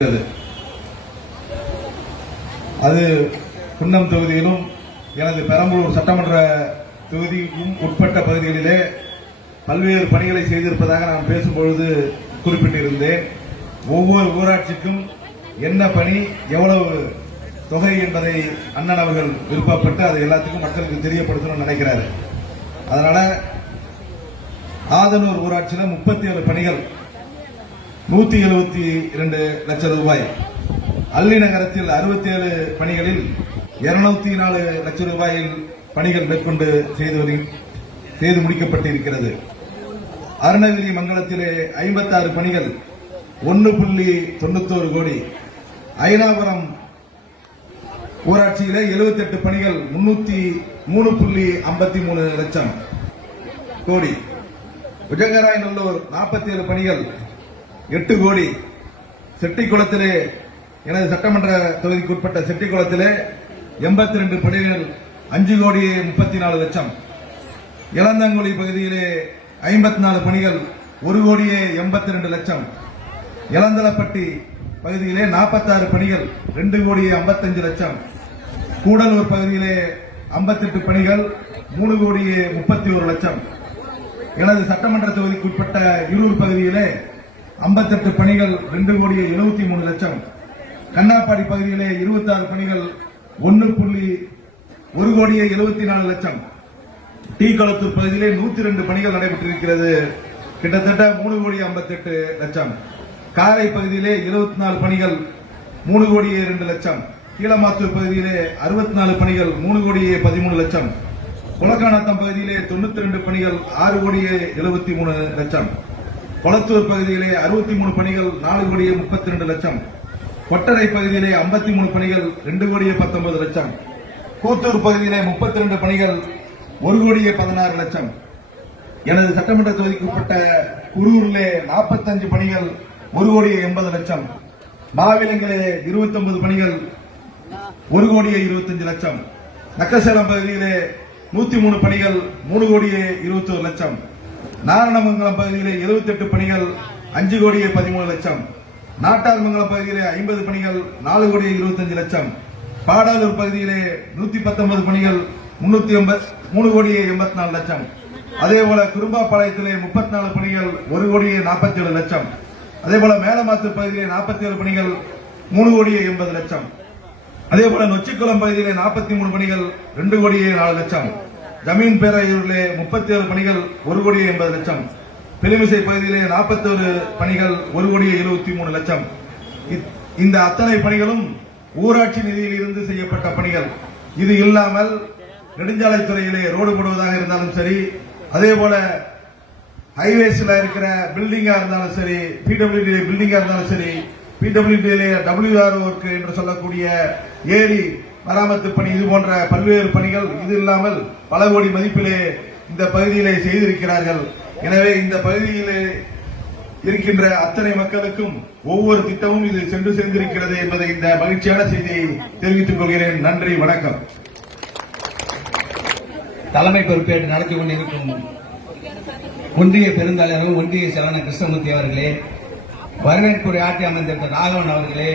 இருக்கிறது. அது குன்னம் தொகுதியிலும் எனது பெரம்பலூர் சட்டமன்ற தொகுதிக்கும் உட்பட்ட பகுதிகளிலே பல்வேறு பணிகளை செய்திருப்பதாக நான் பேசும்பொழுது குறிப்பிட்டிருந்தேன் ஒவ்வொரு ஊராட்சிக்கும் என்ன பணி எவ்வளவு தொகை என்பதை அண்ணன் அவர்கள் விருப்பப்பட்டு அதை எல்லாத்துக்கும் மக்களுக்கு தெரியப்படுத்தணும்னு நினைக்கிறாரு அதனால ஆதனூர் ஊராட்சியில் முப்பத்தி ஏழு பணிகள் நூத்தி எழுபத்தி இரண்டு லட்சம் ரூபாய். அல்லி நகரத்தில் அறுபத்தி ஏழு பணிகளில் இருநூத்தி நாலு லட்சம் ரூபாயில் பணிகள் மேற்கொண்டு செய்து செய்து முடிக்கப்பட்டிருக்கிறது. அருணகிரி மங்கலத்திலே ஐம்பத்தாறு பணிகள் ஒன்று புள்ளி தொண்ணூத்தோரு கோடி. ஐனாபுரம் ஊராட்சியிலே 78 பணிகள் முன்னூத்தி மூணு புள்ளி ஐம்பத்தி மூணு லட்சம் கோடி. உஜங்கராயநல்லூர் நாற்பத்தி ஏழு பணிகள் எட்டு கோடி செட்டிக்குளத்திலே எனது சட்டமன்ற தொகுதிக்கு உட்பட்ட செட்டிக்குளத்திலே எண்பத்தி ரெண்டு பணிகள் அஞ்சு கோடி முப்பத்தி நாலு லட்சம். இளந்தங்குழி பகுதியிலே ஐம்பத்தி நாலு பணிகள் ஒரு கோடியே எண்பத்தி ரெண்டு லட்சம். இளந்தலப்பட்டி பகுதியிலே நாற்பத்தாறு பணிகள் ரெண்டு கோடியே ஐம்பத்தஞ்சு லட்சம். கூடலூர் பகுதியிலே 58 பணிகள் மூணு கோடியே முப்பத்தி ஒரு லட்சம். எனது சட்டமன்ற தொகுதிக்கு உட்பட்ட இருள் பகுதியிலே 58 பணிகள் ரெண்டு கோடியே எழுபத்தி மூணு லட்சம். கண்ணாப்பாடி பகுதியிலே 26 பணிகள் ஒன்று புள்ளி ஒரு கோடியே எழுபத்தி நாலு லட்சம். டி களத்தூர் பகுதியிலே நூத்தி ரெண்டு பணிகள் நடைபெற்றிருக்கிறது. கிட்டத்தட்ட மூணு கோடி 58 லட்சம். காரை பகுதியிலே 24 நாலு பணிகள் மூணு கோடியே இரண்டு லட்சம். கீழமாத்தூர் பகுதியிலே 64 நாலு பணிகள் மூணு கோடியே பதிமூணு லட்சம். குளக்காநத்தம் பகுதியிலே 92 ரெண்டு பணிகள் ஆறு கோடியே எழுபத்தி மூணு லட்சம். கொளத்தூர் பகுதியிலே 63 மூணு பணிகள் நாலு கோடியே முப்பத்தி ரெண்டு லட்சம். கொட்டரை பகுதியிலே 53 மூணு பணிகள் ரெண்டு கோடியே பத்தொன்பது லட்சம். கூத்தூர் பகுதியிலே 32 ரெண்டு பணிகள் ஒரு கோடியே பதினாறு லட்சம். எனது சட்டமன்ற தொகுதிக்கு உட்பட்ட குரூரிலே 45 பணிகள் ஒரு கோடியே எண்பது லட்சம். மாவிலங்கிலே 29 பணிகள் ஒரு கோடியே இருபத்தஞ்சு லட்சம். நக்கசேலம் பகுதியிலே நூத்தி மூணு பணிகள் மூணு கோடியே இருபத்தோரு லட்சம். நாரணமங்கலம் பகுதியிலே 78 பணிகள் அஞ்சு கோடியே பதிமூணு லட்சம். நாட்டார்மங்கலம் பகுதியிலே ஐம்பது பணிகள் நாலு கோடியே இருபத்தஞ்சு லட்சம். பாடாலூர் பகுதியிலே நூத்தி பத்தொன்பது பணிகள் முன்னூத்தி எண்பத் மூணு கோடியே எண்பத்தி நாலு லட்சம். அதே போல குறும்பாப்பாளையத்திலே முப்பத்தி நாலு பணிகள் ஒரு கோடியே நாற்பத்தி ஏழு லட்சம். அதே போல மேலமாத்தூர் பகுதியிலே நாற்பத்தி ஏழு பணிகள் மூணு கோடியே எண்பது லட்சம். அதே போல நொச்சிக்குளம் பகுதியிலே 43 மூணு பணிகள் ரெண்டு கோடியே நாலு லட்சம். ஜமீன் பேராயூரிலே முப்பத்தி ஏழு பணிகள் ஒரு கோடியே எண்பது லட்சம். பெருமிசை பகுதியிலே 41 பணிகள் ஒரு கோடியே எழுபத்தி மூணு லட்சம். இந்த அத்தனை பணிகளும் ஊராட்சி நிதியில் இருந்து செய்யப்பட்ட பணிகள். இது இல்லாமல் நெடுஞ்சாலைத்துறையிலே ரோடு போடுவதாக இருந்தாலும் சரி அதே போல ஹைவேஸ்ல இருக்கிற பில்டிங்கா இருந்தாலும் சரி பிடபிள்யூடி பில்டிங்கா இருந்தாலும் சரி பிடபிள்யூடியிலே டபிள்யூஆர் ஒர்க் என்று சொல்லக்கூடிய ஏரி மராமத்து பணி இது போன்ற பல்வேறு பணிகள் இது இல்லாமல் பல கோடி மதிப்பிலே இந்த பகுதியிலே செய்திருக்கிறார்கள். எனவே இந்த பகுதியிலே இருக்கின்ற அத்தனை மக்களுக்கும் ஒவ்வொரு திட்டமும் இது சென்று சேர்ந்திருக்கிறது என்பதை இந்த மகிழ்ச்சியான செய்தியை தெரிவித்துக் கொள்கிறேன். நன்றி வணக்கம். தலைமை பொறுப்பேற்று நடத்தி கொண்டிருக்கும் ஒன்றிய பெருந்தலைவர் ஒன்றிய செயலாளர் கிருஷ்ணமூர்த்தி அவர்களே வரவேற்புரை ஆட்சி அமைந்திருந்த ராகவன் அவர்களே